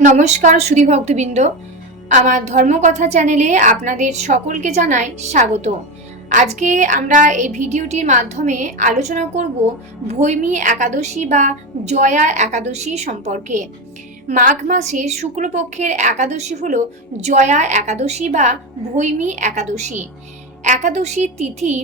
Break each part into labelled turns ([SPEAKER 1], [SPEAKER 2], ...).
[SPEAKER 1] নমস্কার সুধী ভক্তবৃন্দ। আমার ধর্মকথা চ্যানেলে আপনাদের সকলকে জানাই স্বাগত। আজকে আমরা এই ভিডিওটির মাধ্যমে আলোচনা করব ভৈমী একাদশী বা জয়া একাদশী সম্পর্কে। মাঘ মাসে শুক্লপক্ষের একাদশী হলো জয়া একাদশী বা ভৈমী একাদশী। একাদশী তিথি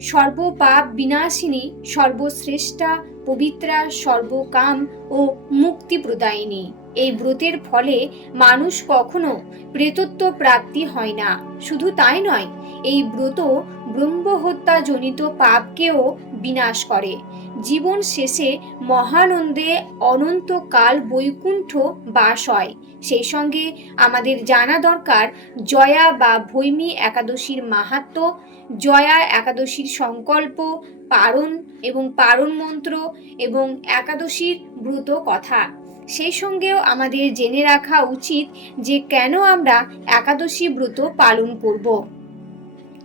[SPEAKER 1] সর্বপাপ বিনাশিনী, সর্বশ্রেষ্ঠা, পবিত্রা, সর্বকাম ও মুক্তি প্রদায়িনী। এই ব্রতের ফলে মানুষ কখনো প্রেতত্ব প্রাপ্তি হয় না। শুধু তাই নয়, এই ব্রত ব্রহ্মহত্যা জনিত পাপকেও বিনাশ করে। জীবন শেষে মহানন্দে অনন্তকাল বৈকুণ্ঠ বাস হয়। সেই সঙ্গে আমাদের জানা দরকার, জয়া বা ভৈমী একাদশীর মাহাত্ম, জয়া একাদশীর সংকল্প, পারণ এবং পারণ মন্ত্র এবং একাদশীর ব্রত কথা। সেই সঙ্গেও আমাদের জেনে রাখা উচিত যে কেন আমরা একাদশী ব্রত পালন করব।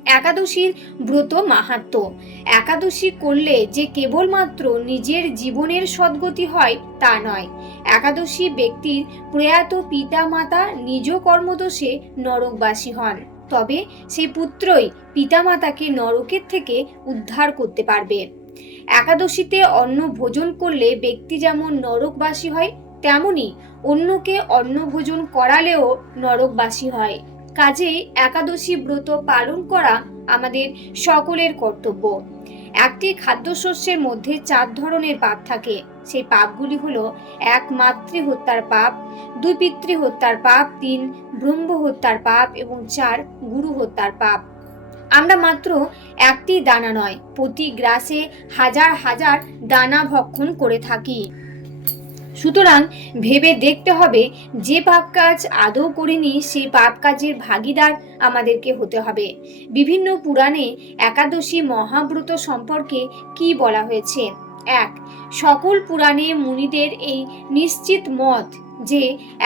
[SPEAKER 1] একাদশীর ব্রত মাহাত্ম। একাদশী করলে যে কেবলমাত্র নিজের জীবনের সদ্গতি হয় তা নয়। একাদশী ব্যক্তির প্রয়াত পিতা মাতা নিজ কর্মদোষে নরকবাসী হন। তবে সেই পুত্রই পিতামাতাকে নরকের থেকে উদ্ধার করতে পারবে। একাদশীতে অন্ন ভোজন করলে ব্যক্তি যেমন নরকবাসী হয় তেমনি অন্যকে অন্ন ভোজন করালেও নরকবাসী হয়। কাজেই একাদশী ব্রত পালন করা আমাদের সকলের কর্তব্য। একটি খাদ্যশস্যের মধ্যে চার ধরনের পাপ থাকে। সেই পাপগুলি হলো এক মাতৃ হত্যার পাপ, দুই পিতৃ হত্যার পাপ, তিন ব্রহ্ম হত্যার পাপ এবং চার গুরু হত্যার পাপ। আমরা মাত্র একটি দানা নয়, প্রতি গ্রাসে হাজার হাজার দানা ভক্ষণ করে থাকি। সুতরাং ভেবে দেখতে হবে, যে পাপ কাজ আদৌ করিনি সেই পাপ কাজের ভাগিদার আমাদেরকে হতে হবে। বিভিন্ন পুরাণে একাদশী মহাব্রত সম্পর্কে কি বলা হয়েছে? এক, সকল পুরাণে মুনিদের এই নিশ্চিত মত যে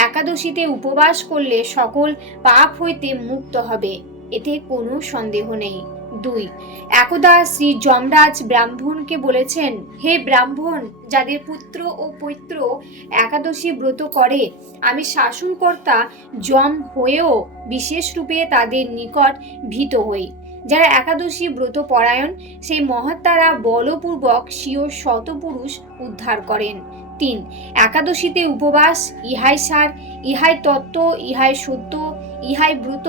[SPEAKER 1] একাদশীতে উপবাস করলে সকল পাপ হইতে মুক্ত হবে, এতে কোনো সন্দেহ নেই। দুই। একদা শ্রী যমরাজ ব্রাহ্মণকে বলেছেন, হে ব্রাহ্মণ, যাদের পুত্র ও পৈত্র একাদশী ব্রত করে, আমি শাসনকর্তা যম হয়েও বিশেষ রূপে তাদের নিকট ভীত হই। যারা একাদশী ব্রত পরায়ণ, সেই মহাত্মারা বলপূর্বক স্বীয় শতপুরুষ উদ্ধার করেন। তিন, একাদশীতে উপবাস, ইহাই সার, ইহাই তত্ত্ব, ইহাই সত্য, ইহাই ব্রত,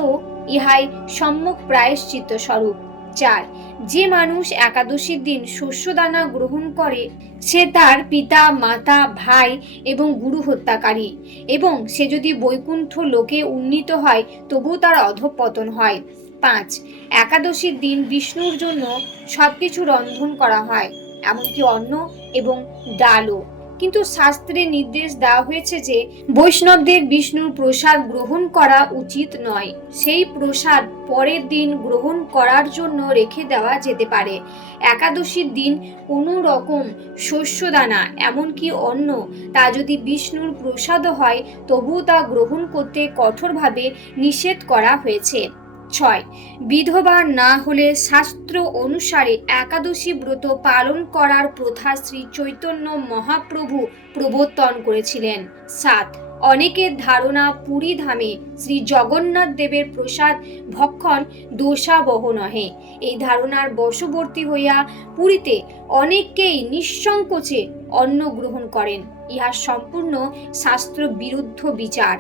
[SPEAKER 1] ইহাই সম্মুখ প্রায়শ্চিত্ত স্বরূপ চার, যে মানুষ একাদশীর দিন শস্যদানা গ্রহণ করে, সে তার পিতা, মাতা, ভাই এবং গুরু হত্যাকারী এবং সে যদি বৈকুণ্ঠ লোকে উন্নীত হয় তবু তার অধঃপতন হয়। পাঁচ, একাদশীর দিন বিষ্ণুর জন্য সবকিছু রন্ধন করা হয়, এমনকি অন্ন এবং ডালও। কিন্তু শাস্ত্রে নির্দেশ দেওয়া হয়েছে যে বৈষ্ণবদের বিষ্ণুর প্রসাদ গ্রহণ করা উচিত নয়। সেই প্রসাদ পরের দিন গ্রহণ করার জন্য রেখে দেওয়া যেতে পারে। একাদশীর দিন কোনো রকম শস্যদানা এমনকি অন্ন তা যদি বিষ্ণুর প্রসাদ হয়, তবুও তা গ্রহণ করতে কঠোরভাবে নিষেধ করা হয়েছে। ছয়। বিধবা না হলে শাস্ত্র অনুসারে একাদশী ব্রত পালন করার প্রথা শ্রী চৈতন্য মহাপ্রভু প্রবর্তন করেছিলেন। সাত। অনেকের ধারণা পুরী ধামে শ্রী জগন্নাথ দেবের প্রসাদ ভক্ষণ দোষাবহ নহে। এই ধারণার বশবর্তী হইয়া পুরীতে অনেককেই নিঃসংকোচে অন্ন গ্রহণ করেন। ইহা সম্পূর্ণ শাস্ত্র বিরুদ্ধ বিচার।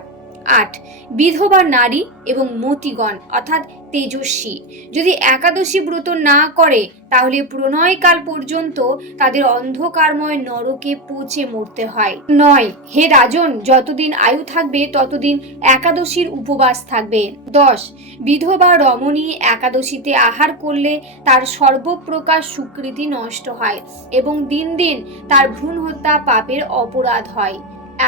[SPEAKER 1] আট, বিধবা নারী এবং মতিগণ, অর্থাৎ তেজস্বী। যদি একাদশী ব্রত না করে, তাহলে প্রণয়কাল পর্যন্ত তাদের অন্ধকারময় নরকে পচে মরতে হয়। নয়, হে রাজন, যতদিন আয়ু থাকবে, ততদিন একাদশীর উপবাস থাকবে। দশ, বিধবা রমণী একাদশীতে আহার করলে তার সর্বপ্রকার সুকৃতি নষ্ট হয় এবং দিন দিন তার ভ্রূণ হত্যা পাপের অপরাধ হয়।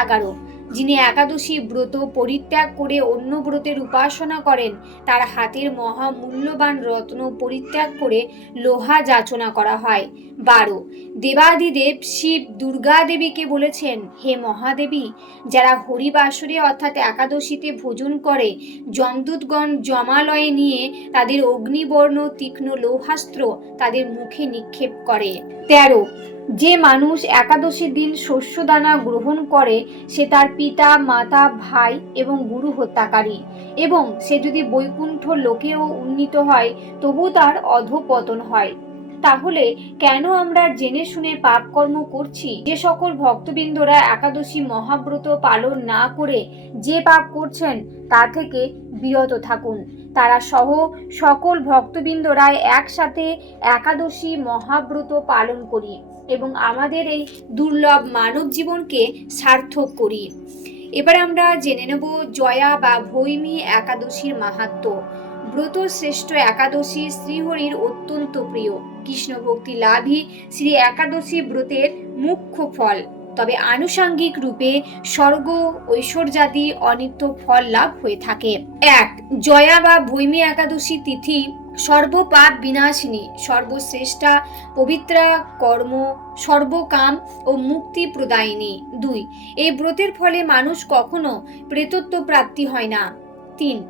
[SPEAKER 1] এগারো যিনি একাদশী ব্রত পরিত্যাগ করে অন্য ব্রতের উপাসনা করেন, তার হাতের মহা মূল্যবান রত্ন পরিত্যাগ করে লোহা যাচনা করা হয়। বারো, দেবাদিদেব শিব দুর্গা দেবীকে বলেছেন, হে মহাদেবী, যারা হরিবাসরে অর্থাৎ একাদশীতে ভোজন করে যমদূতগণ জমালয়ে নিয়ে তাদের অগ্নিবর্ণ তীক্ষ্ণ লৌহাস্ত্র তাদের মুখে নিক্ষেপ করে। তেরো যে মানুষ একাদশীর দিন শস্যদানা গ্রহণ করে, সে তার পিতা, মাতা, ভাই এবং গুরু হত্যাকারী। এবং সে যদি বৈকুণ্ঠ লোকেও উন্নীত হয় তবু তার অধপতন হয়। তাহলে কেন আমরা জেনে শুনে পাপ কর্ম করছি? যে সকল ভক্তবৃন্দরা একাদশী মহাব্রত পালন না করে যে পাপ করছেন, তা থেকে বিরত থাকুন। তারা সহ সকল ভক্তবৃন্দরা একসাথে একাদশী মহাব্রত পালন করি। এবং আমাদের এই দুর্লভ মানব জীবনকে সার্থক করি। এবার আমরা জেনে নেব জয়া বা ভৈমী একাদশীর মাহাত্ম্য ব্রত শ্রেষ্ঠ একাদশী শ্রীহরির অত্যন্ত প্রিয়। কৃষ্ণ ভক্তি লাভই শ্রী একাদশী ব্রতের মুখ্য ফল। তবে আনুষাঙ্গিক রূপে স্বর্গ, ঐশ্বর্যাদি অনিত্য ফল লাভ হয়ে থাকে। এক, জয়া বা ভৈমী একাদশী তিথি সর্বপাপ বিনাশিনী, সর্বশ্রেষ্ঠা, পবিত্রা কর্ম, সর্বকাম ও মুক্তি প্রদায়িনী। দুই, এই ব্রতের ফলে মানুষ কখনো প্রেতত্ব প্রাপ্তি হয় না। তিন,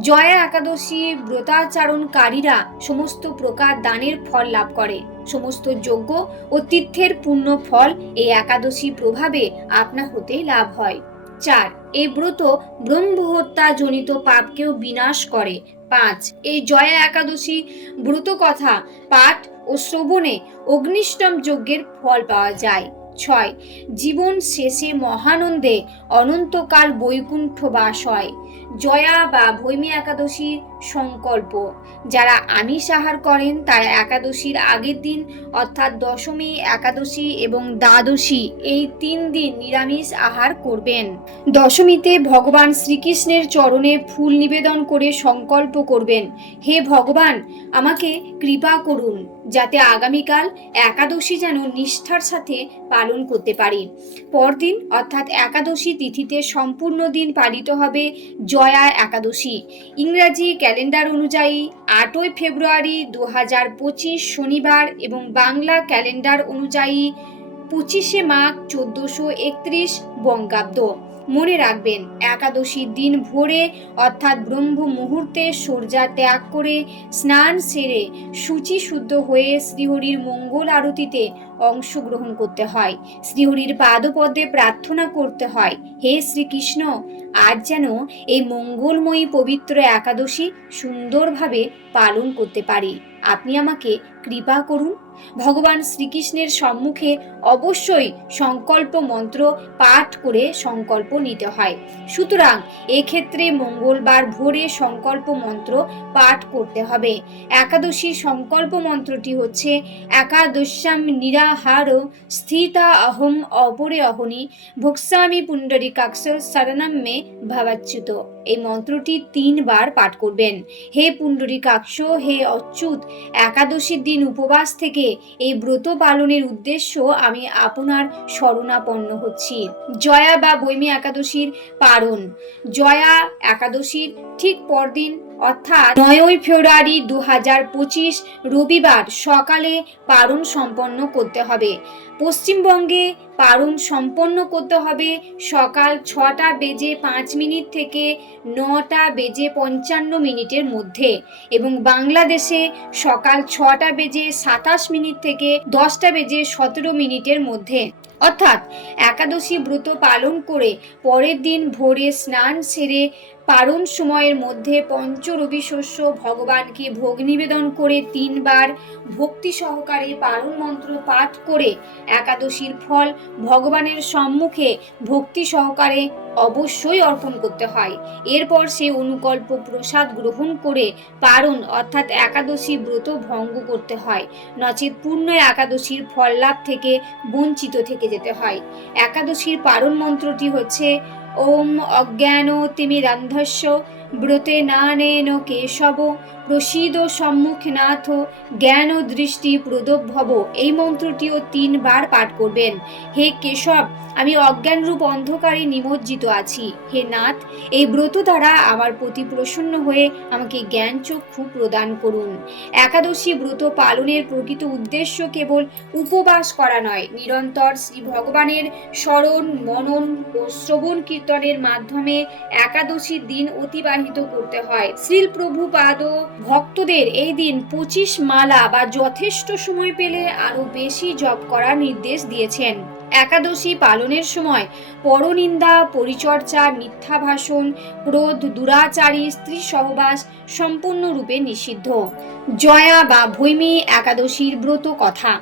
[SPEAKER 1] জয়া একাদশী ব্রতাচারণকারীরা সমস্ত প্রকার দানের ফল লাভ করে। সমস্ত যজ্ঞ ও তীর্থের পূর্ণ ফল এই একাদশী প্রভাবে আপনা হতে লাভ হয়। চার এই ব্রত ব্রহ্মহত্যা জনিত পাপকেও বিনাশ করে। পাঁচ, এই জয়া একাদশী ব্রত কথা পাঠ ও শ্রবণে অগ্নিষ্টম যজ্ঞের ফল পাওয়া যায়। ছয় জীবন শেষে মহানন্দে অনন্তকাল বৈকুণ্ঠ বাস হয়। জয়া বা ভৈমী একাদশীর সংকল্প। যারা আমিষ আহার করেন, তারা একাদশীর আগের দিন, অর্থাৎ দশমী, একাদশী এবং দ্বাদশী, এই তিন দিন নিরামিষ আহার করবেন। দশমীতে ভগবান শ্রীকৃষ্ণের চরণে ফুল নিবেদন করে সংকল্প করবেন। হে ভগবান, আমাকে কৃপা করুন। যাতে আগামীকাল একাদশী যেন নিষ্ঠার সাথে পালন করতে পারি। পরদিন অর্থাৎ একাদশী তিথিতে সম্পূর্ণ দিন পালিত হবে জয়া একাদশী। ইংরাজি ক্যালেন্ডার অনুযায়ী আটই ফেব্রুয়ারি দু হাজার পঁচিশ শনিবার এবং বাংলা ক্যালেন্ডার অনুযায়ী পঁচিশে মাঘ চোদ্দোশো একত্রিশ বঙ্গাব্দ। মনে রাখবেন একাদশীর দিন ভোরে, অর্থাৎ ব্রহ্ম মুহূর্তে সূর্যা ত্যাগ করে স্নান সেরে সূচি শুদ্ধ হয়ে শ্রীহরির মঙ্গল আরতিতে অংশগ্রহণ করতে হয়। শ্রীহরির পাদপদ্মে প্রার্থনা করতে হয়, হে শ্রীকৃষ্ণ আজ যেন এই মঙ্গলময়ী পবিত্র একাদশী সুন্দরভাবে পালন করতে পারি। আপনি আমাকে কৃপা করুন। ভগবান শ্রীকৃষ্ণের সম্মুখে অবশ্যই সংকল্প মন্ত্র পাঠ করে সংকল্প নিতে হয়। সুতরাং এক্ষেত্রে মঙ্গলবার ভোরে সংকল্প মন্ত্র পাঠ করতে হবে। একাদশী সংকল্প মন্ত্রটি হচ্ছে, একাদশ্যাম নিরাহার স্থিতা অহম অপরে অহনি ভোক্সামি পুণ্ডরিকাক্ষ শরণম মে ভাবাচ্যুত। এই মন্ত্রটি তিনবার পাঠ করবেন। হে পুণ্ডরী পুণ্ডরিকাক্ষ হে অচ্যুত, একাদশীর দিন উপবাস থেকে এই ব্রত পালনের উদ্দেশ্য আমি আপনার শরণাপন্ন হচ্ছি। জয়া বা বৈমী একাদশীর পারণ। জয়া একাদশীর ঠিক পরদিন অর্থাৎ নয়ই ফেব্রুয়ারি দু হাজার পঁচিশ রবিবার সকালে পারণ সম্পন্ন করতে হবে। পশ্চিমবঙ্গে পারণ সম্পন্ন করতে হবে সকাল ছটা বেজে পাঁচ মিনিট থেকে নটা বেজে পঞ্চান্ন মিনিটের মধ্যে এবং বাংলাদেশে সকাল ছটা বেজে সাতাশ মিনিট থেকে দশটা বেজে সতেরো মিনিটের মধ্যে। অর্থাৎ একাদশী ব্রত পালন করে পরের দিন ভোরে স্নান সেরে পারণ সময়ের মধ্যে পঞ্চরবি শস্য ভগবানকে ভোগ নিবেদন করে তিনবার ভক্তি সহকারে পারণ মন্ত্র পাঠ করে একাদশীর ফল ভগবানের সম্মুখে ভক্তি সহকারে অবশ্যই অর্পণ করতে হয়। এরপর সে অনুকল্প প্রসাদ গ্রহণ করে পারণ অর্থাৎ একাদশী ব্রত ভঙ্গ করতে হয়। নচেত পূর্ণ একাদশীর ফল লাভ থেকে বঞ্চিত থেকে যেতে হয়। একাদশীর পারণ মন্ত্রটি হচ্ছে ওম তিমি তিমিরান্ধস্য ব্রতে নানেন কেশব প্রসীদ সম্মুখনাথ জ্ঞান ও দৃষ্টি প্রদভব এই মন্ত্রটিও তিনবার পাঠ করবেন। হে কেশব, আমি অজ্ঞানরূপ অন্ধকারে নিমজ্জিত আছি। হে নাথ, এই ব্রত দ্বারা আমার প্রতি প্রসন্ন হয়ে আমাকে জ্ঞান চক্ষু প্রদান করুন। একাদশী ব্রত পালনের প্রকৃত উদ্দেশ্য কেবল উপবাস করা নয়, নিরন্তর শ্রী ভগবানের স্মরণ মনন ও শ্রবণ কীর্তনের মাধ্যমে একাদশীর দিন অতিবাহিত অতিবাহিত করতে হয়। শ্রীল প্রভুপাদ ভক্তদের এই দিন পঁচিশ মালা বা যথেষ্ট সময় পেলে আরও বেশি জপ করার নির্দেশ দিয়েছেন। একাদশী পালনের সময় পরনিন্দা, পরিচর্যা মিথ্যা ভাষণ ক্রোধ, দুরাচারী, স্ত্রী সহবাস সম্পূর্ণরূপে নিষিদ্ধ। জয়া বা ভৈমী একাদশীর ব্রত কথা।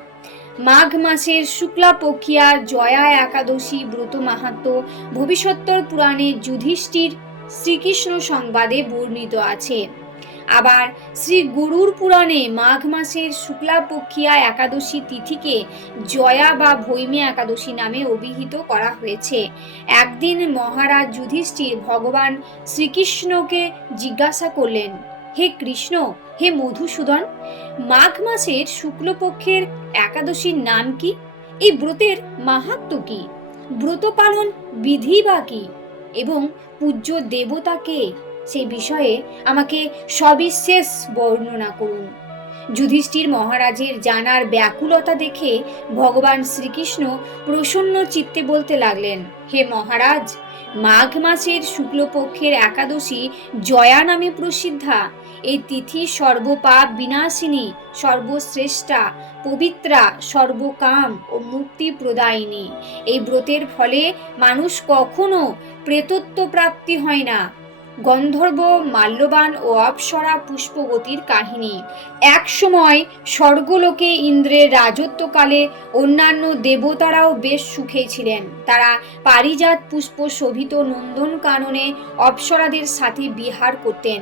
[SPEAKER 1] মাঘ মাসের শুক্লা পক্ষিয়া জয়া একাদশী ব্রত মাহাত্ম ভবিষ্যত্তর পুরাণে যুধিষ্ঠির শ্রীকৃষ্ণ সংবাদে বর্ণিত আছে। আবার শ্রী গুরুর পুরাণে মাঘ মাসের শুক্লা পক্ষিয়া একাদশী তিথিকে জয়া বা ভৈমী একাদশী নামে অভিহিত করা হয়েছে। একদিন মহারাজ যুধিষ্ঠির ভগবান শ্রীকৃষ্ণকে জিজ্ঞাসা করলেন, হে কৃষ্ণ, হে মধুসূদন, মাঘ মাসের শুক্লপক্ষের একাদশীর নাম কি? এই ব্রতের মাহাত্ম কি? ব্রত পালন বিধি বা কি? এবং পূজ্য দেবতাকে সেই বিষয়ে আমাকে সবিশেষ বর্ণনা করুন। যুধিষ্ঠির মহারাজের জানার ব্যাকুলতা দেখে ভগবান শ্রীকৃষ্ণ প্রসন্ন চিত্তে বলতে লাগলেন, হে মহারাজ, মাঘ মাসের শুক্লপক্ষের একাদশী জয়া নামে প্রসিদ্ধা। এই তিথি সর্বপাপ বিনাশিনী, সর্বশ্রেষ্ঠা, পবিত্রা, সর্বকাম ও মুক্তি প্রদায়িনী। এই ব্রতের ফলে মানুষ কখনো প্রেতত্ব প্রাপ্তি হয় না। গন্ধর্ব, মাল্যবান ও অপ্সরা পুষ্পগতির কাহিনী। এক সময় স্বর্গলোকে ইন্দ্রের রাজত্বকালে অন্যান্য দেবতারাও বেশ সুখে ছিলেন। তারা পারিজাত পুষ্প শোভিত নন্দন কাননে অপ্সরাদের সাথে বিহার করতেন।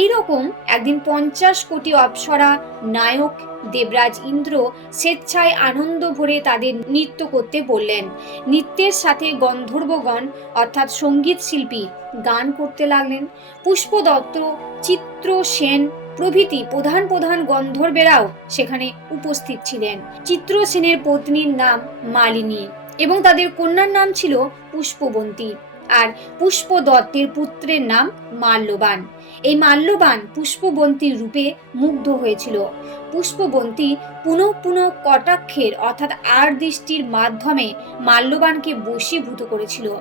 [SPEAKER 1] এই রকম একদিন পঞ্চাশ কোটি অপ্সরা নায়ক দেবরাজ ইন্দ্র স্বেচ্ছায় আনন্দ ভরে তাদের নৃত্য করতে বললেন। নৃত্যের সাথে গন্ধর্বগণ, অর্থাৎ সংগীত শিল্পী, গান করতে লাগলেন। পুষ্প দত্ত, চিত্র সেন প্রভৃতি প্রধান প্রধান গন্ধর্বেরাও সেখানে উপস্থিত ছিলেন। চিত্র সেনের পত্নীর নাম মালিনী এবং তাদের কন্যার নাম ছিল পুষ্পবন্তী। আর পুষ্প দত্তের পুত্রের নাম মাল্যবান। এই মাল্যবান পুষ্পবন্তীর রূপে মুগ্ধ হয়েছিল। পুষ্পবন্তী পুনঃ পুনঃ কটাক্ষের অর্থাৎ আর দৃষ্টির মাধ্যমে মাল্যবানকে বশীভূত করেছিল।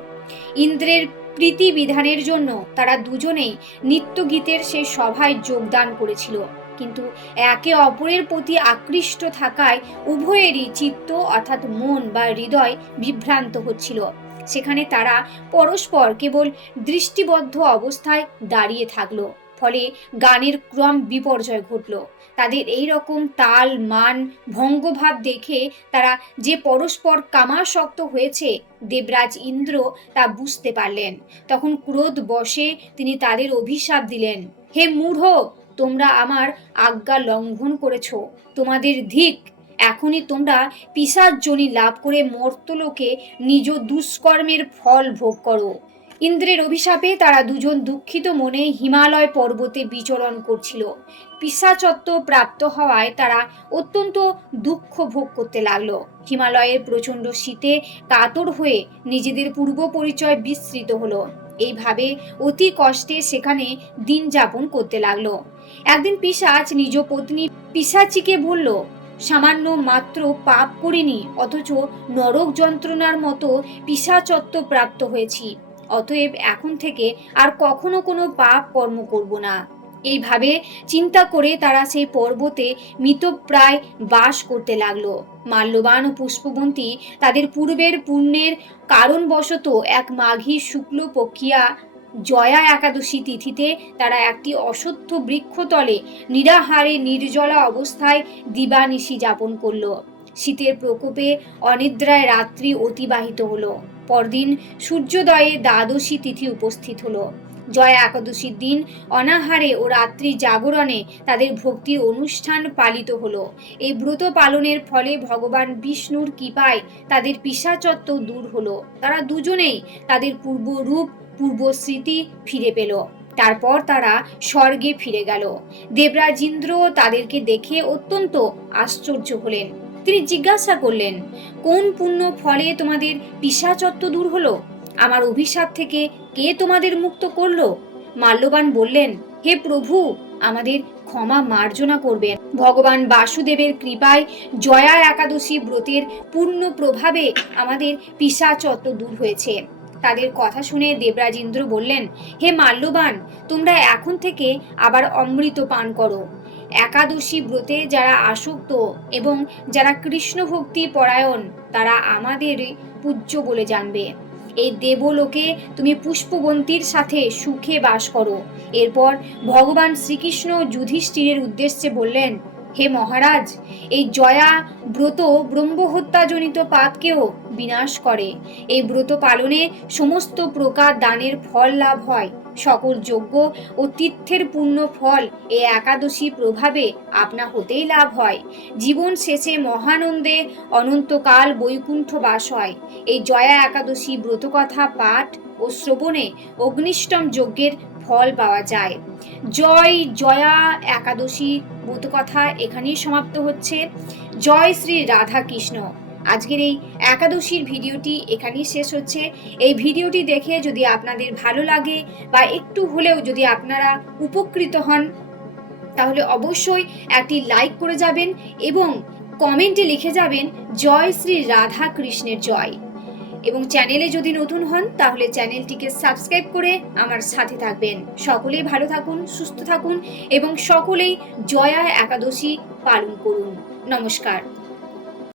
[SPEAKER 1] ইন্দ্রের প্রীতি বিধানের জন্য তারা দুজনেই নৃত্যগীতের সেই সভায় যোগদান করেছিল। কিন্তু একে অপরের প্রতি আকৃষ্ট থাকায় উভয়েরই চিত্ত অর্থাৎ মন বা হৃদয় বিভ্রান্ত হচ্ছিল। সেখানে তারা পরস্পর কেবল দৃষ্টিবদ্ধ অবস্থায় দাঁড়িয়ে থাকল। ফলে গানের ক্রম বিপর্যয় ঘটল। তাদের এই রকম তাল, মান, ভঙ্গভাব দেখে তারা যে পরস্পর কামাসক্ত হয়েছে, দেবরাজ ইন্দ্র তা বুঝতে পারলেন। তখন ক্রোধ বসে তিনি তাদের অভিশাপ দিলেন, হে মূঢ়, তোমরা আমার আজ্ঞা লঙ্ঘন করেছ। তোমাদের ধিক এখনই তোমরা পিসার জনি লাভ করে মর্তলোকে নিজ দুষ্কর্মের ফল ভোগ করো। ইন্দ্রের অভিশাপে তারা দুজন দুঃখিত মনে হিমালয় পর্বতে বিচরণ করছিল। পিসাচত্ব প্রাপ্ত হওয়ায় তারা অত্যন্ত দুঃখ ভোগ করতে লাগল। হিমালয়ের প্রচণ্ড শীতে কাতর হয়ে নিজেদের পূর্ব পরিচয় বিস্তৃত হলো। এইভাবে অতি কষ্টে সেখানে দিন যাপন করতে লাগল। একদিন পিসাচ নিজ পত্নী পিসাচিকে বলল সামান্য মাত্র পাপ করিনি, অথচ নরক যন্ত্রণার মতো পিসাচত্ব প্রাপ্ত হয়েছি। অতএব এখন থেকে আর কখনো কোনো পাপ কর্ম করব না। এইভাবে চিন্তা করে তারা সেই পর্বতে মৃতপ্রায় বাস করতে লাগল। মাল্যবান ও পুষ্পবন্তী তাদের পূর্বের পুণ্যের কারণবশত এক মাঘী শুক্ল পক্ষিয়া জয়া একাদশী তিথিতে তারা একটি অসত্য বৃক্ষতলে নিরাহারে নির্জলা অবস্থায় দিবানিশি যাপন করল। শীতের প্রকোপে অনিদ্রায় রাত্রি অতিবাহিত হলো। পরদিন সূর্যোদয়ে দ্বাদশী তিথি উপস্থিত হলো। জয়া একাদশীর দিন অনাহারে ও রাত্রি জাগরণে তাদের ভক্তির অনুষ্ঠান পালিত হলো। এই ব্রত পালনের ফলে ভগবান বিষ্ণুর কৃপায় তাদের পিসাচত্ব দূর হলো। তারা দুজনেই তাদের পূর্ব রূপ পূর্ব স্মৃতি ফিরে পেল। তারপর তারা স্বর্গে ফিরে গেল। দেবরাজ ইন্দ্র তাদেরকে দেখে অত্যন্ত আশ্চর্য হলেন। তিনি জিজ্ঞাসা করলেন, কোন পুণ্য ফলে তোমাদের পিসাচত্ব দূর হলো? আমার অভিশাপ থেকে কে তোমাদের মুক্ত করল? মাল্যবান বললেন, হে প্রভু, আমাদের ক্ষমা মার্জনা করবেন। ভগবান বাসুদেবের কৃপায় জয়া একাদশী ব্রতের পূর্ণ প্রভাবে আমাদের পিসাচত্ব দূর হয়েছে। তাদের কথা শুনে দেবরাজ ইন্দ্র বললেন, হে মাল্যবান, তোমরা এখন থেকে আবার অমৃত পান করো। একাদশী ব্রতে যারা আসক্ত এবং যারা কৃষ্ণ ভক্তি পরায়ণ, তারা আমাদের পূজ্য বলে জানবে। এই দেবলোকে তুমি পুষ্পবন্তীর সাথে সুখে বাস করো। এরপর ভগবান শ্রীকৃষ্ণ যুধিষ্ঠিরের উদ্দেশ্যে বললেন হে মহারাজ, এই জয়া ব্রত ব্রহ্মহত্যাজনিত পাপকেও বিনাশ করে। এই ব্রত পালনে সমস্ত প্রকার দানের ফল লাভ হয়। সকল যজ্ঞ ও তীর্থের পূর্ণ ফল এই একাদশী প্রভাবে আপনা হতেই লাভ হয়। জীবন শেষে মহানন্দে অনন্তকাল বৈকুণ্ঠ বাস হয়। এই জয়া একাদশী ব্রতকথা পাঠ ও শ্রবণে অগ্নিষ্টম যজ্ঞের ফল পাওয়া যায়। জয়, জয়া, একাদশী ব্রতকথা এখানেই সমাপ্ত হচ্ছে। জয় শ্রী রাধা কৃষ্ণ আজকের এই একাদশীর ভিডিওটি এখানেই শেষ হচ্ছে। এই ভিডিওটি দেখে যদি আপনাদের ভালো লাগে বা একটু হলেও যদি আপনারা উপকৃত হন, তাহলে অবশ্যই একটি লাইক করে যাবেন এবং কমেন্টে লিখে যাবেন, জয় শ্রী রাধা কৃষ্ণের জয়। এবং চ্যানেলে যদি নতুন হন, তাহলে চ্যানেলটিকে সাবস্ক্রাইব করে আমার সাথে থাকবেন। সকলেই ভালো থাকুন, সুস্থ থাকুন এবং সকলেই জয়া একাদশী পালন করুন। নমস্কার।